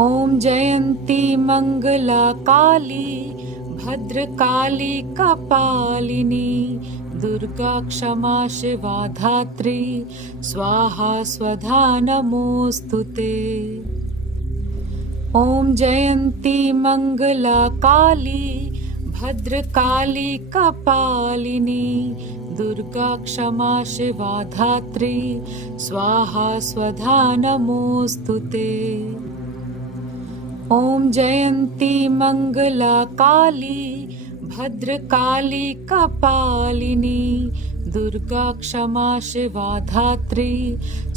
ॐ जयन्ती मंगला काली भद्रकाली कपालिनी दुर्गा क्षमा शिवा धात्री स्वाहा स्वधा नमोस्तुते। ॐ जयन्ती मंगला काली भद्रकाली कपालिनी दुर्गा क्षमा शिवा धात्री स्वाहा स्वधा नमोस्तुते। ॐ जयन्ती मंगला काली भद्रकाली कपालिनी दुर्गा क्षमा शिवा धात्री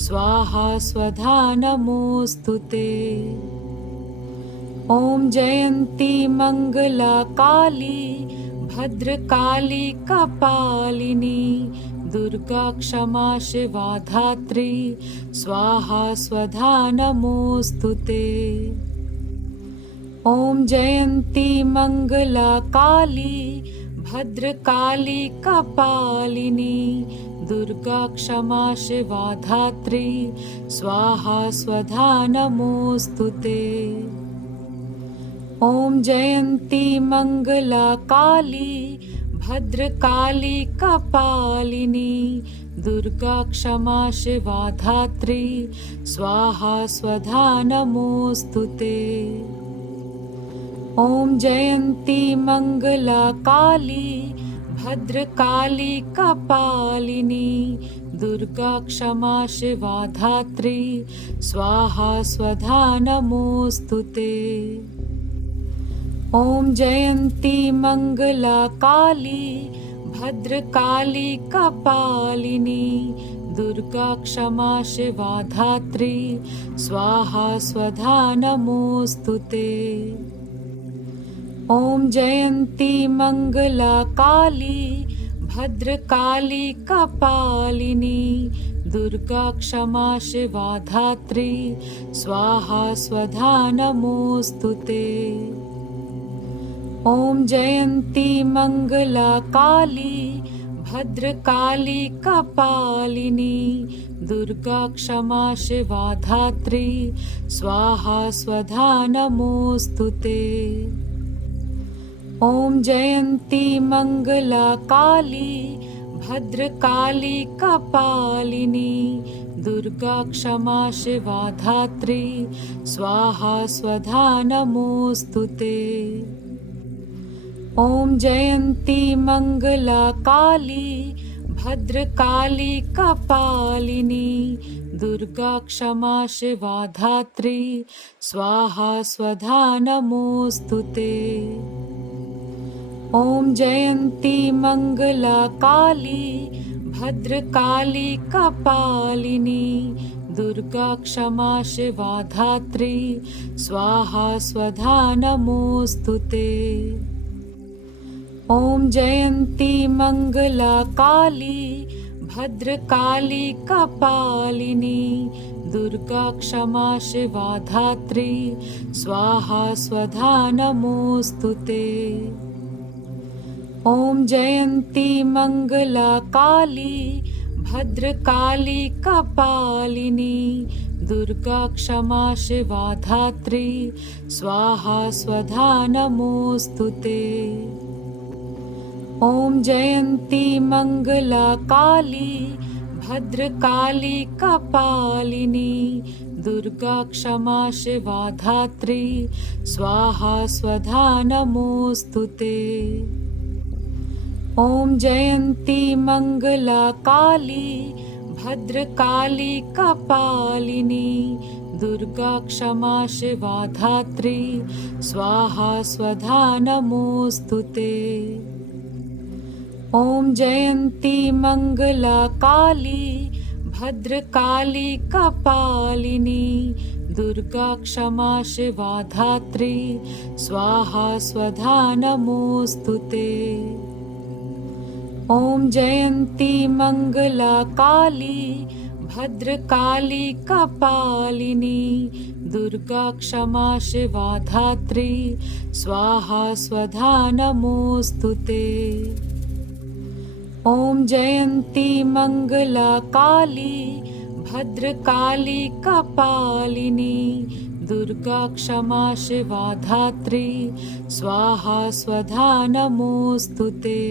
स्वाहा स्वधा नमोस्तुते। ॐ जयन्ती मंगला काली भद्रकाली कपालिनी दुर्गा क्षमा शिवा धात्री स्वाहा स्वधा नमोस्तुते। ॐ जयन्ती मंगला काली भद्रकाली कपालिनी दुर्गा क्षमा शिवा धात्री स्वाहा स्वधा नमोस्तुते। ॐ जयन्ती मंगला काली भद्रकाली कपालिनी दुर्गा क्षमा शिवा धात्री स्वाहा स्वधा नमोस्तुते। ॐ जयन्ती मंगला काली भद्रकाली कपालिनी दुर्गा क्षमा शिवा धात्री स्वाहा स्वधा नमोस्तुते। ॐ जयन्ती मंगला काली भद्रकाली कपालिनी दुर्गा क्षमा शिवा धात्री स्वाहा स्वधा नमोस्तुते। ॐ जयन्ती मंगला काली भद्रकाली कपालिनी दुर्गा क्षमा शिवा धात्री स्वाहा स्वधा नमोस्तुते। ॐ जयन्ती मंगला काली भद्रकाली कपालिनी दुर्गा क्षमा शिवा धात्री स्वाहा स्वधा नमोस्तुते। ॐ जयन्ती मंगला काली भद्रकाली कपालिनी दुर्गा क्षमा शिवा धात्री स्वाहा स्वधा नमोस्तुते। ॐ जयन्ती मंगला काली भद्रकाली कपालिनी दुर्गा क्षमा शिवा धात्री स्वाहा स्वधा नमोस्तुते। ॐ जयन्ती मंगला काली भद्रकाली कपालिनी दुर्गा क्षमा शिवा धात्री स्वाहा स्वधा नमोस्तुते। ॐ जयन्ती मंगला काली भद्रकाली कपालिनी दुर्गा क्षमा शिवा धात्री स्वाहा स्वधा नमोस्तुते। ॐ जयन्ती मंगला काली भद्रकाली कपालिनी दुर्गा क्षमा शिवा धात्री स्वाहा स्वधा नमोस्तुते। ॐ जयन्ती मंगला काली भद्रकाली कपालिनी दुर्गा क्षमा शिवा धात्री स्वाहा स्वधा नमोस्तुते। ॐ जयन्ती मंगला काली भद्रकाली कपालिनी दुर्गा क्षमा शिवा धात्री स्वाहा स्वधा नमोस्तुते। ॐ जयन्ती मंगला काली भद्रकाली कपालिनी दुर्गा क्षमा शिवा धात्री स्वाहा स्वधा नमोस्तुते। ॐ जयन्ती मंगला काली भद्रकाली कपालिनी दुर्गा क्षमा शिवा धात्री स्वाहा स्वधा नमोस्तुते। ॐ जयन्ती मंगला काली भद्रकाली कपालिनी दुर्गा क्षमा शिवा धात्री स्वाहा स्वधा नमोस्तुते।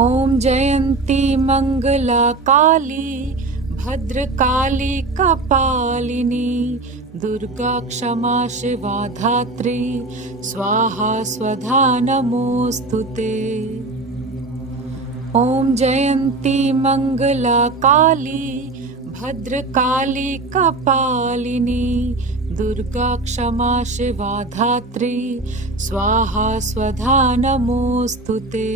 ॐ जयन्ती मंगला काली भद्रकाली कपालिनी दुर्गा क्षमा शिवा धात्री स्वाहा स्वधा नमोस्तुते। ॐ जयन्ती मंगला काली भद्रकाली कपालिनी दुर्गा क्षमा शिवा धात्री स्वाहा स्वधा नमोस्तुते।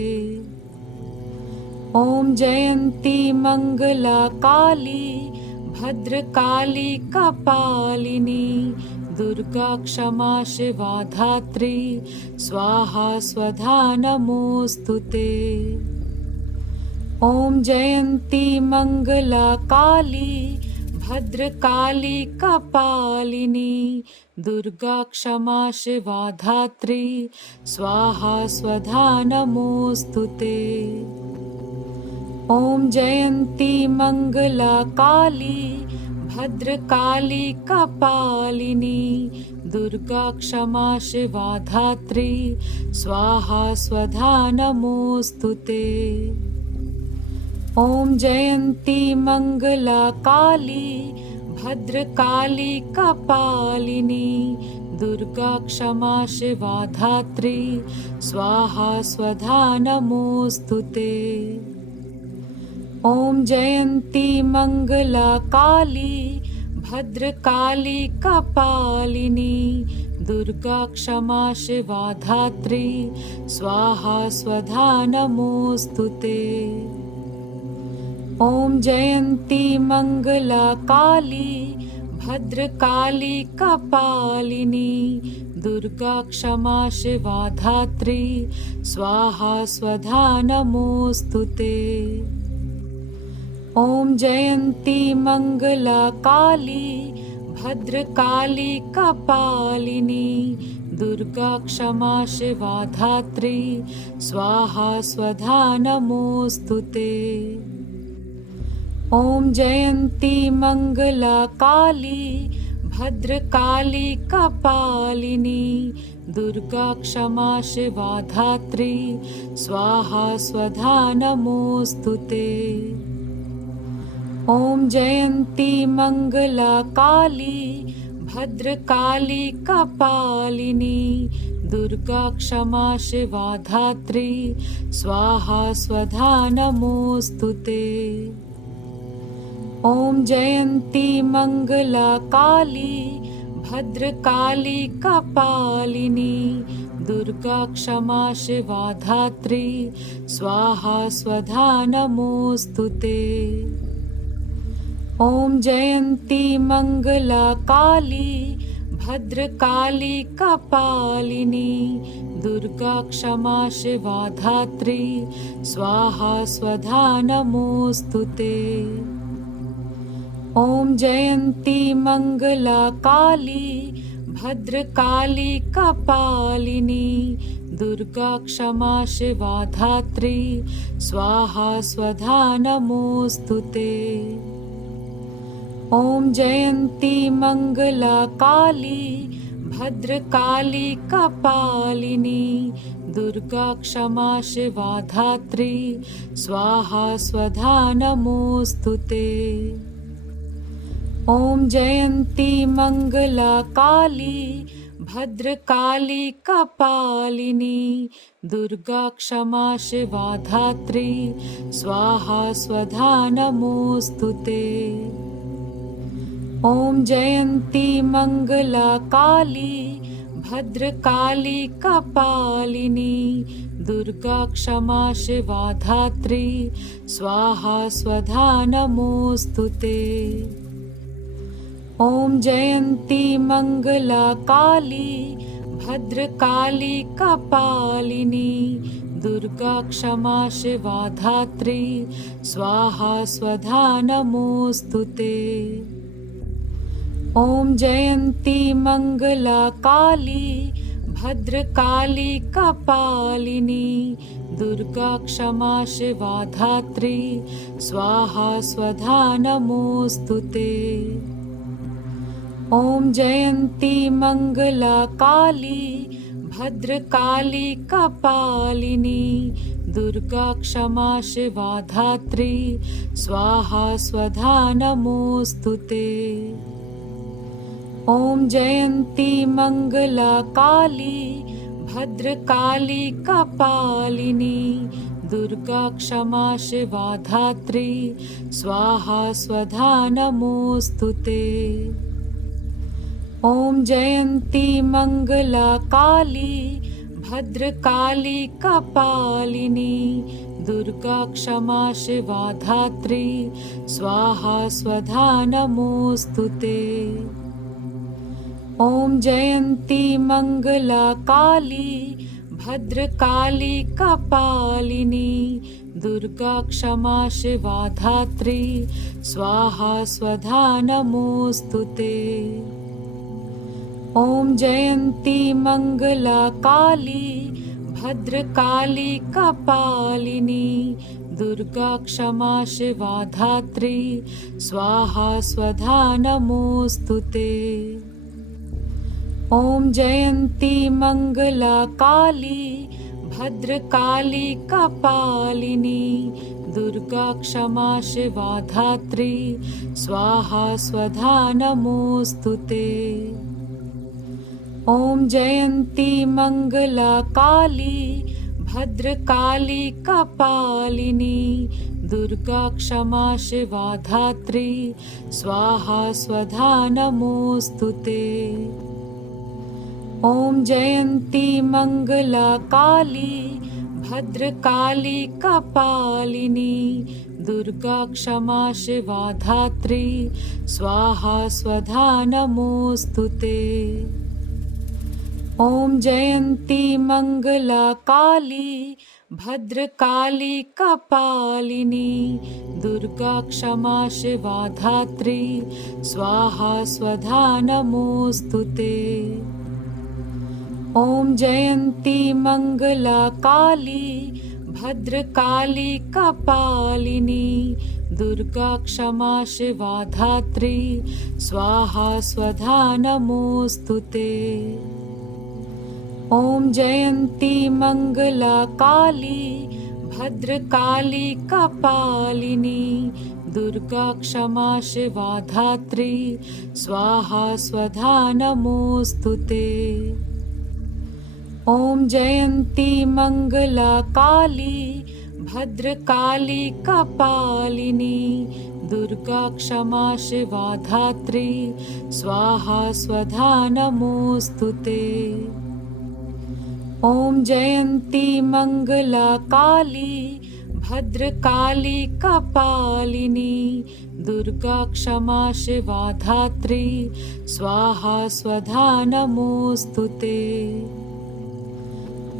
ॐ जयन्ती मंगला काली भद्रकाली कपालिनी दुर्गा क्षमा शिवा धात्री स्वाहा स्वधा नमोस्तुते। ॐ जयन्ती मंगला काली भद्रकाली कपालिनी दुर्गा क्षमा शिवा धात्री स्वाहा स्वधा नमोस्तुते। ॐ जयन्ती मंगला काली भद्रकाली कपालिनी दुर्गा क्षमा शिवा धात्री स्वाहा स्वधा नमोस्तुते। ॐ जयन्ती मंगला काली भद्रकाली कपालिनी दुर्गा क्षमा शिवा धात्री स्वाहा स्वधा नमोस्तुते। ॐ जयन्ती मंगला काली भद्रकाली कपालिनी दुर्गा क्षमा शिवा धात्री स्वाहा स्वधा नमोस्तुते। ॐ जयन्ती मंगला काली भद्रकाली कपालिनी दुर्गा क्षमा शिवा धात्री स्वाहा स्वधा नमोस्तुते। ॐ जयन्ती मंगला काली भद्रकाली कपालिनी दुर्गा क्षमा शिवा धात्री स्वाहा स्वधा नमोस्तुते। ॐ जयन्ती मंगला काली भद्रकाली कपालिनी दुर्गा क्षमा शिवा धात्री स्वाहा स्वधा नमोस्तुते। ॐ जयन्ती मंगला काली भद्रकाली कपालिनी दुर्गा क्षमा शिवा धात्री स्वाहा स्वधा नमोस्तुते। ॐ जयन्ती मंगला काली भद्रकाली कपालिनी दुर्गा क्षमा शिवा धात्री स्वाहा स्वधा नमोस्तुते। ॐ जयन्ती मंगला काली भद्रकाली कपालिनी दुर्गा क्षमा शिवा धात्री स्वाहा स्वधा नमोस्तुते। ॐ जयन्ती मंगला काली भद्रकाली कपालिनी दुर्गा क्षमा शिवा धात्री स्वाहा स्वधा नमोस्तुते। ॐ जयन्ती मंगला काली भद्रकाली कपालिनी दुर्गा क्षमा शिवा धात्री स्वाहा स्वधा नमोस्तुते। ॐ जयन्ती मंगला काली भद्रकाली कपालिनी दुर्गा क्षमा शिवा धात्री स्वाहा स्वधा नमोस्तुते। ॐ जयन्ती मंगला काली भद्रकाली कपालिनी दुर्गा क्षमा शिवा धात्री स्वाहा स्वधा नमोस्तुते। ॐ जयन्ती मंगला काली भद्रकाली कपालिनी दुर्गा क्षमा शिवा धात्री स्वाहा स्वधा नमोस्तुते। ॐ जयन्ती मंगला काली भद्रकाली कपालिनी दुर्गा क्षमा शिवा धात्री स्वाहा स्वधा नमोस्तुते। ॐ जयन्ती मङ्गला काली भद्रकाली कपालिनी दुर्गा क्षमा शिवा धात्री स्वाहा स्वधा नमोऽस्तु ते। ॐ जयन्ती मङ्गला काली भद्रकाली कपालिनी दुर्गा क्षमा शिवा धात्री स्वाहा स्वधा नमोऽस्तु ते। ॐ जयन्ती मङ्गला काली भद्रकाली कपालिनी दुर्गा क्षमा शिवा धात्री स्वाहा स्वधा नमोऽस्तु ते। ॐ जयन्ती मङ्गला काली भद्रकाली कपालिनी दुर्गा क्षमा शिवा धात्री स्वाहा स्वधा नमोऽस्तु ते। ॐ जयन्ती मङ्गला काली भद्रकाली कपालिनी दुर्गा क्षमा शिवा धात्री स्वाहा स्वधा नमोऽस्तु ते। ॐ जयन्ती मङ्गला काली भद्रकाली कपालिनी दुर्गा क्षमा शिवा धात्री स्वाहा स्वधा नमोऽस्तु ते। ॐ जयन्ती मङ्गला काली भद्रकाली कपालिनी दुर्गा क्षमा शिवा धात्री स्वाहा स्वधा नमोऽस्तु ते। ॐ जयन्ती मङ्गला काली भद्रकाली कपालिनी दुर्गा क्षमा शिवा धात्री स्वाहा स्वधा नमोऽस्तु ते। ॐ जयन्ती मङ्गला काली भद्रकाली कपालिनी दुर्गा क्षमा शिवा धात्री स्वाहा स्वधा नमोऽस्तु ते। ॐ जयन्ती मङ्गला काली भद्रकाली कपालिनी दुर्गा क्षमा शिवा धात्री स्वाहा स्वधा नमोऽस्तु ते। ॐ जयन्ती मङ्गला काली भद्रकाली कपालिनी दुर्गा क्षमा शिवा धात्री स्वाहा स्वधा नमोऽस्तु ते। ॐ जयन्ती मङ्गला काली भद्रकाली कपालिनी दुर्गा क्षमा शिवा धात्री स्वाहा स्वधा नमोऽस्तु ते। ॐ जयन्ती मङ्गला काली भद्रकाली कपालिनी दुर्गा क्षमा शिवा धात्री स्वाहा स्वधा नमोऽस्तु ते।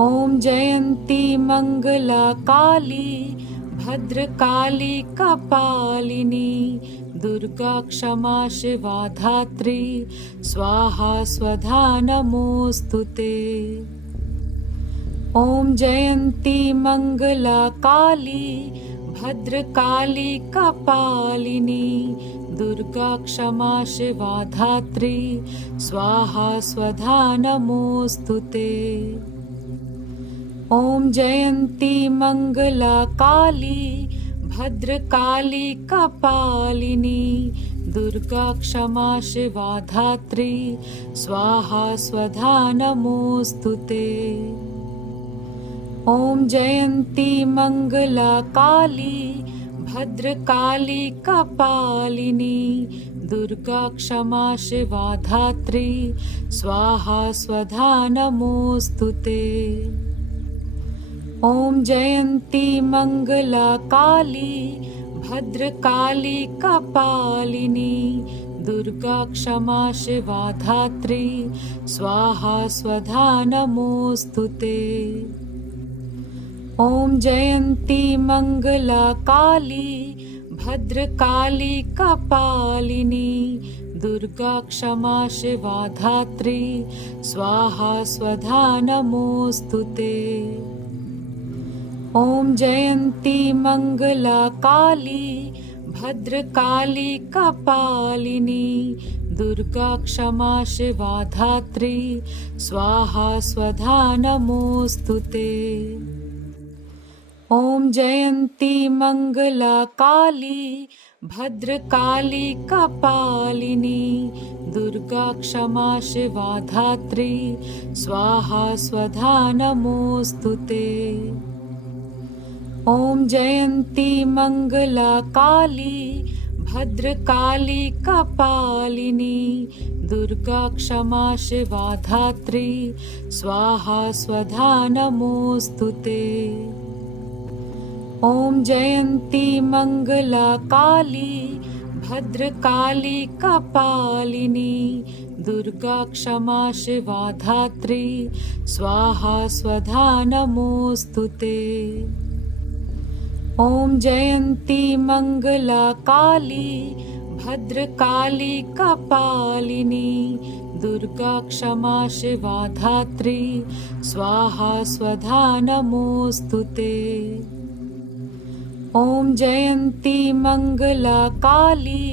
ॐ जयन्ती मङ्गला काली भद्रकाली कपालिनी दुर्गा क्षमा शिवा धात्री स्वाहा स्वधा नमोऽस्तु ते। ॐ जयन्ती मङ्गला काली भद्रकाली कपालिनी दुर्गा क्षमा शिवा धात्री स्वाहा स्वधा नमोऽस्तु ते। ॐ जयन्ती मङ्गला काली भद्रकाली कपालिनी दुर्गा क्षमा शिवा धात्री स्वाहा स्वधा नमोऽस्तु ते। ॐ जयन्ती मङ्गला काली भद्रकाली कपालिनी दुर्गा क्षमा शिवा धात्री स्वाहा स्वधा नमोऽस्तु ते। ॐ जयन्ती मङ्गला काली भद्रकाली कपालिनी दुर्गा क्षमा शिवा धात्री स्वाहा स्वधा नमोऽस्तु ते। ॐ जयन्ती मङ्गला काली भद्रकाली कपालिनी दुर्गा क्षमा शिवा धात्री स्वाहा स्वधा नमोऽस्तु ते। ॐ जयन्ती मङ्गला काली भद्रकाली कपालिनी दुर्गा क्षमा शिवा धात्री स्वाहा स्वधा नमोस्तुते। ॐ जयन्ती मंगला काली भद्रकाली कपालिनी दुर्गा क्षमा शिवा धात्री स्वाहा स्वधा नमोस्तुते। ॐ जयन्ती मंगला काली भद्रकाली कपालिनी दुर्गा क्षमा शिवा धात्री स्वाहा स्वधा नमोस्तुते। ॐ जयन्ती मंगला काली भद्रकाली कपालिनी दुर्गा क्षमा शिवा धात्री स्वाहा स्वधा नमोस्तुते। ॐ जयन्ती मंगला काली भद्रकाली कपालिनी दुर्गा क्षमा शिवा धात्री स्वाहा स्वधा नमोस्तुते। ॐ जयन्ती मंगला काली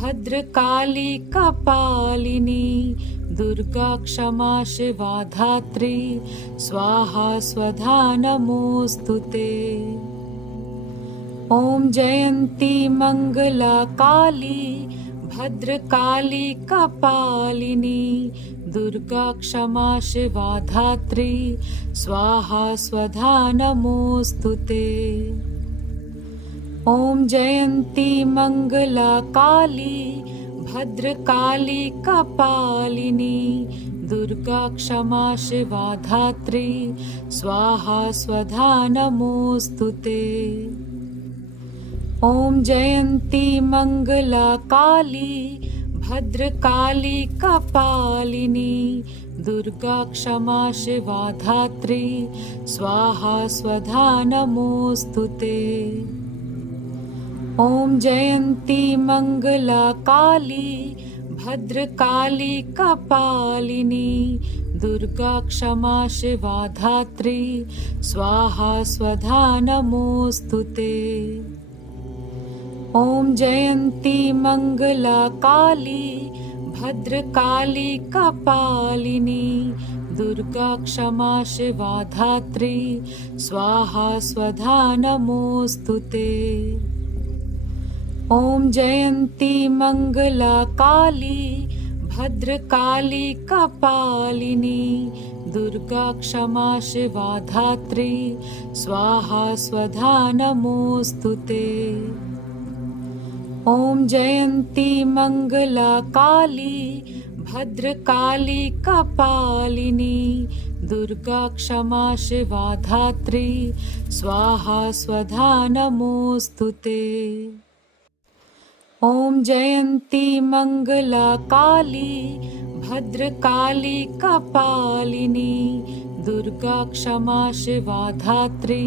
भद्रकाली कपालिनी दुर्गा क्षमा शिवा धात्री स्वाहा स्वधा नमोस्तुते। ॐ जयन्ती मंगला काली भद्रकाली कपालिनी दुर्गा क्षमा शिवा धात्री स्वाहा स्वधा नमोस्तुते। ॐ जयन्ती मंगला काली भद्रकाली कपालिनी दुर्गा क्षमा शिवा धात्री स्वाहा स्वधा नमोस्तुते। ॐ जयन्ती मंगला काली भद्रकाली कपालिनी दुर्गा क्षमा शिवा धात्री स्वाहा स्वधा नमोस्तुते। ॐ जयन्ती मंगला काली भद्रकाली कपालिनी दुर्गा क्षमा शिवा धात्री स्वाहा स्वधा नमोस्तुते। ॐ जयन्ती मंगला काली भद्रकाली कपालिनी दुर्गा क्षमा शिवा धात्री स्वाहा स्वधा नमोस्तुते। ॐ जयन्ती मंगला काली भद्रकाली कपालिनी दुर्गा क्षमा शिवा धात्री स्वाहा स्वधा नमोस्तुते। ॐ जयन्ती मंगला काली भद्रकाली कपालिनी दुर्गा क्षमा शिवा धात्री स्वाहा स्वधा नमोस्तुते। ॐ जयन्ती मंगला काली भद्रकाली कपालिनी दुर्गा क्षमा शिवा धात्री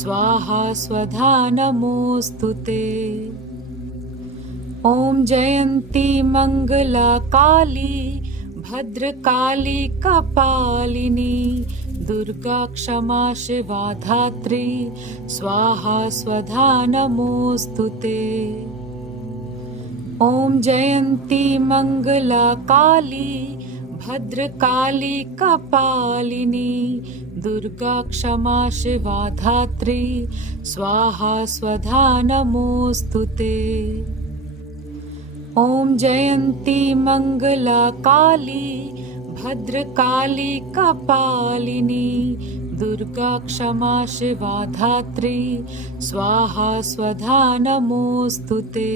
स्वाहा स्वधा नमोस्तुते। ॐ जयन्ती मंगला काली भद्रकाली कपालिनी दुर्गा क्षमा शिवा धात्री स्वाहा स्वधा नमोस्तुते। ॐ जयन्ती मंगला काली भद्रकाली कपालिनी दुर्गा क्षमा शिवा धात्री स्वाहा स्वधा नमोस्तुते। ॐ जयन्ती मंगला काली भद्रकाली कपालिनी दुर्गा क्षमा शिवा धात्री स्वाहा स्वधा नमोस्तुते।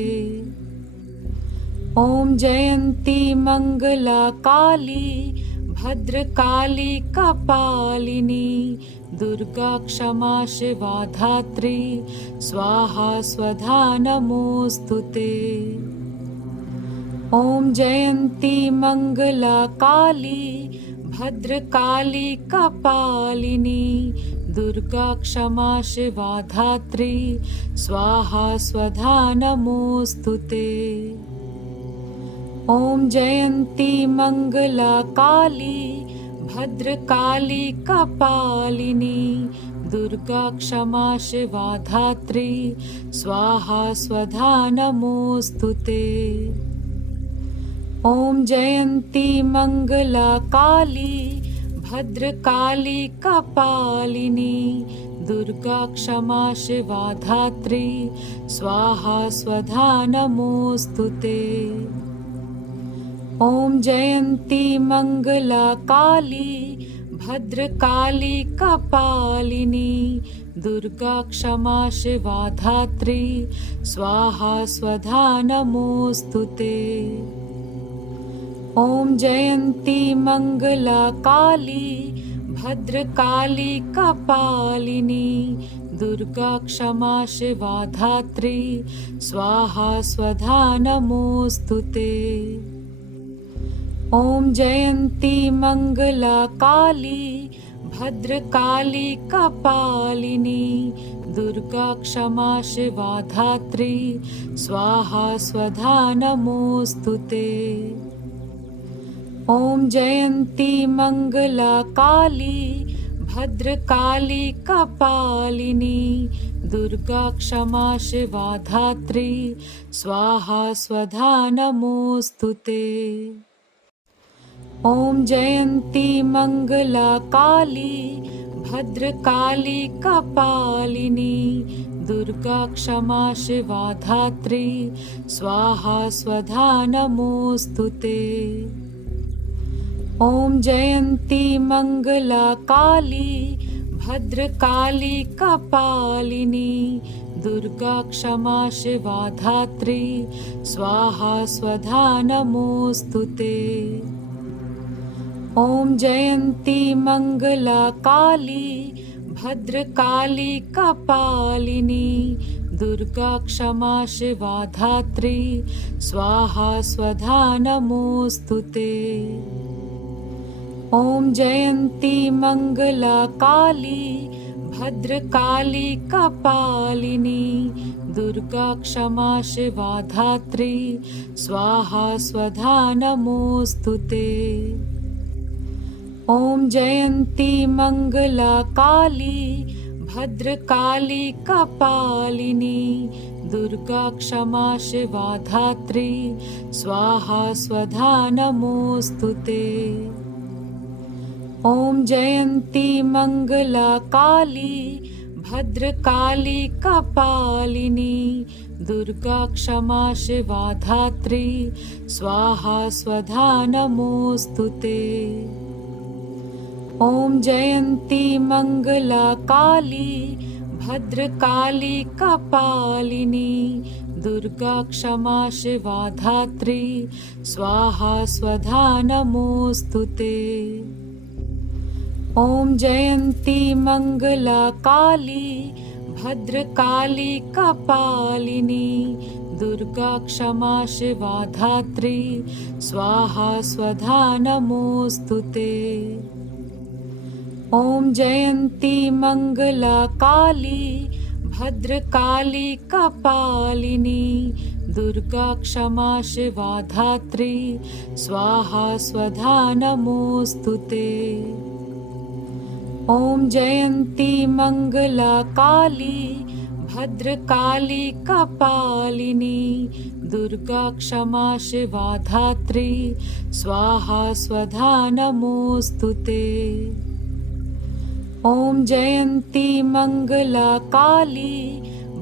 ॐ जयन्ती मंगला काली भद्रकाली कपालिनी दुर्गा क्षमा शिवा धात्री स्वाहा स्वधा नमोस्तुते। ॐ जयन्ती मंगला काली भद्रकाली कपालिनी दुर्गा क्षमा शिवा धात्री स्वाहा स्वधा नमोस्तुते। ॐ जयन्ती मंगला काली भद्रकाली कपालिनी दुर्गा क्षमा शिवा धात्री स्वाहा स्वधा नमोस्तुते। ॐ जयन्ती मङ्गला काली भद्रकाली कपालिनी दुर्गा क्षमा शिवा धात्री स्वाहा स्वधा नमोऽस्तु ते। ॐ जयन्ती मङ्गला काली भद्रकाली कपालिनी दुर्गा क्षमा शिवा धात्री स्वाहा स्वधा नमोऽस्तु ते। ॐ जयन्ती मङ्गला काली भद्रकाली कपालिनी दुर्गा क्षमा शिवा धात्री स्वाहा स्वधा नमोऽस्तु ते। ॐ जयन्ती मङ्गला काली भद्रकाली कपालिनी दुर्गा क्षमा शिवा धात्री स्वाहा स्वधा नमोऽस्तु ते। ॐ जयन्ती मङ्गला काली भद्रकाली कपालिनी दुर्गा क्षमा शिवा धात्री स्वाहा स्वधा नमोऽस्तु ते। ॐ जयन्ती मङ्गला काली भद्रकाली कपालिनी दुर्गा क्षमा शिवा धात्री स्वाहा स्वधा नमोऽस्तु ते। ॐ जयन्ती मङ्गला काली भद्रकाली कपालिनी दुर्गा क्षमा शिवा धात्री स्वाहा स्वधा नमोऽस्तु ते। ॐ जयन्ती मङ्गला काली भद्रकाली कपालिनी दुर्गा क्षमा शिवा धात्री स्वाहा स्वधा नमोऽस्तु ते। ॐ जयन्ती मङ्गला काली भद्रकाली कपालिनी दुर्गा क्षमा शिवा धात्री स्वाहा स्वधा नमोऽस्तु ते। ॐ जयन्ती मङ्गला काली भद्रकाली कपालिनी दुर्गा क्षमा शिवा धात्री स्वाहा स्वधा नमोऽस्तु ते। ॐ जयन्ती मङ्गला काली भद्रकाली कपालिनी दुर्गा क्षमा शिवा धात्री स्वाहा स्वधा नमोऽस्तु ते। ॐ जयन्ती मङ्गला काली भद्रकाली कपालिनी दुर्गा क्षमा शिवा धात्री स्वाहा स्वधा नमोऽस्तु ते। ॐ जयन्ती मङ्गला काली भद्रकाली कपालिनी दुर्गा क्षमा शिवा धात्री स्वाहा स्वधा नमोऽस्तु ते। ॐ जयन्ती मङ्गला काली भद्रकाली कपालिनी दुर्गा क्षमा शिवा धात्री स्वाहा स्वधा नमोऽस्तु ते। ॐ जयन्ती मङ्गला काली भद्रकाली कपालिनी दुर्गा क्षमा शिवा धात्री स्वाहा स्वधा नमोऽस्तु ते। ॐ जयन्ती मङ्गला काली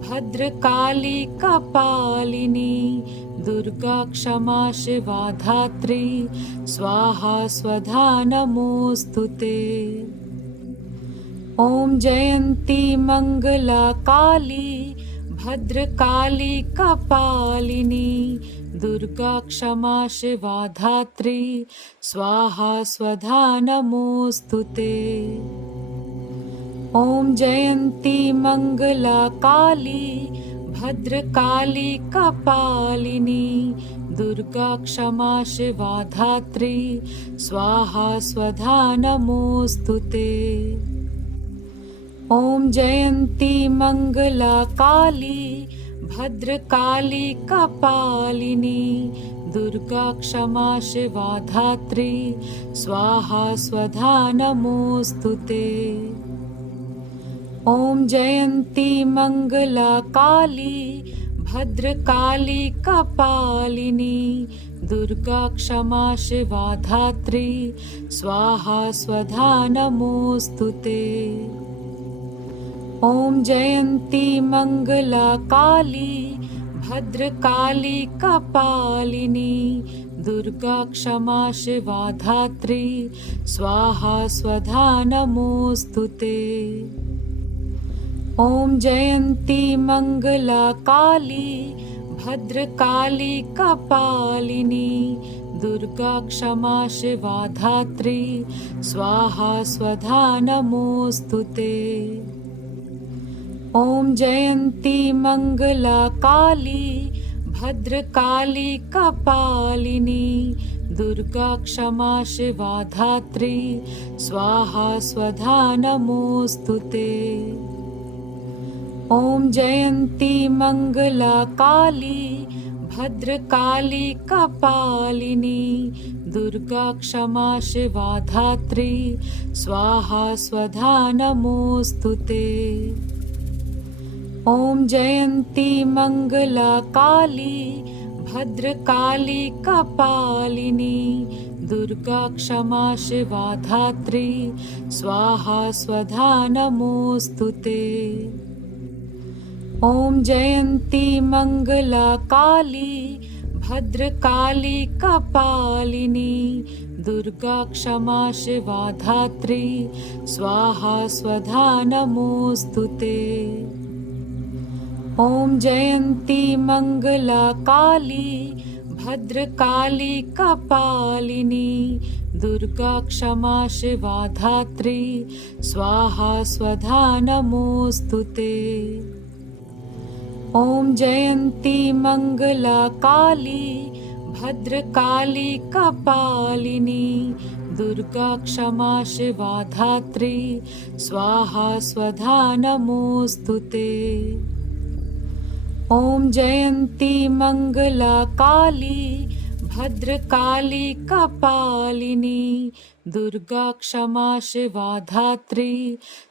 भद्रकाली कपालिनी दुर्गा क्षमा शिवा धात्री स्वाहा स्वधा नमोऽस्तु ते। ॐ जयन्ती मङ्गला काली भद्रकाली कपालिनी दुर्गा क्षमा शिवा धात्री स्वाहा स्वधा नमोऽस्तु ते। ॐ जयन्ती मङ्गला काली भद्रकाली कपालिनी दुर्गा क्षमा शिवा धात्री स्वाहा स्वधा नमोऽस्तु ते। ॐ जयन्ती मङ्गला काली भद्रकाली कपालिनी दुर्गा क्षमा शिवा धात्री स्वाहा स्वधा नमोऽस्तु ते। ॐ जयन्ती मङ्गला काली भद्रकाली कपालिनी दुर्गा क्षमा शिवा धात्री स्वाहा स्वधा नमोस्तुते। ॐ जयन्ती मंगला काली भद्रकाली कपालिनी दुर्गा क्षमा शिवा धात्री स्वाहा स्वधा नमोस्तुते। ॐ जयन्ती मंगला काली भद्रकाली कपालिनी दुर्गा क्षमा शिवा धात्री स्वाहा स्वधा नमोस्तुते। ॐ जयन्ती मंगला काली भद्रकाली कपालिनी दुर्गा क्षमा शिवा धात्री स्वाहा स्वधा नमोस्तुते। ॐ जयन्ती मंगला काली भद्रकाली कपालिनी दुर्गा क्षमा शिवा धात्री स्वाहा स्वधा नमोस्तुते। ॐ जयन्ती मंगला काली भद्रकाली कपालिनी दुर्गा क्षमा शिवा धात्री स्वाहा स्वधा नमोस्तुते। ॐ जयन्ती मंगला काली भद्रकाली कपालिनी दुर्गा क्षमा शिवा धात्री स्वाहा स्वधा नमोस्तुते। ॐ जयन्ती मंगला काली भद्रकाली कपालिनी दुर्गा क्षमा शिवा धात्री स्वाहा स्वधा नमोस्तुते। ॐ जयन्ती मंगला काली भद्रकाली कपालिनी दुर्गा क्षमा शिवा धात्री स्वाहा स्वधा नमोस्तुते। ॐ जयन्ती मंगला काली भद्रकाली कपालिनी दुर्गा क्षमा शिवा धात्री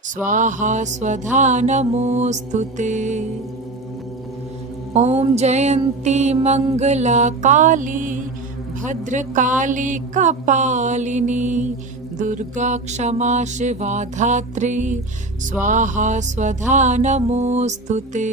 स्वाहा स्वधा नमोस्तुते। ॐ जयन्ती मंगला काली भद्रकाली कपालिनी दुर्गा क्षमा शिवा धात्री स्वाहा स्वधा नमोस्तुते।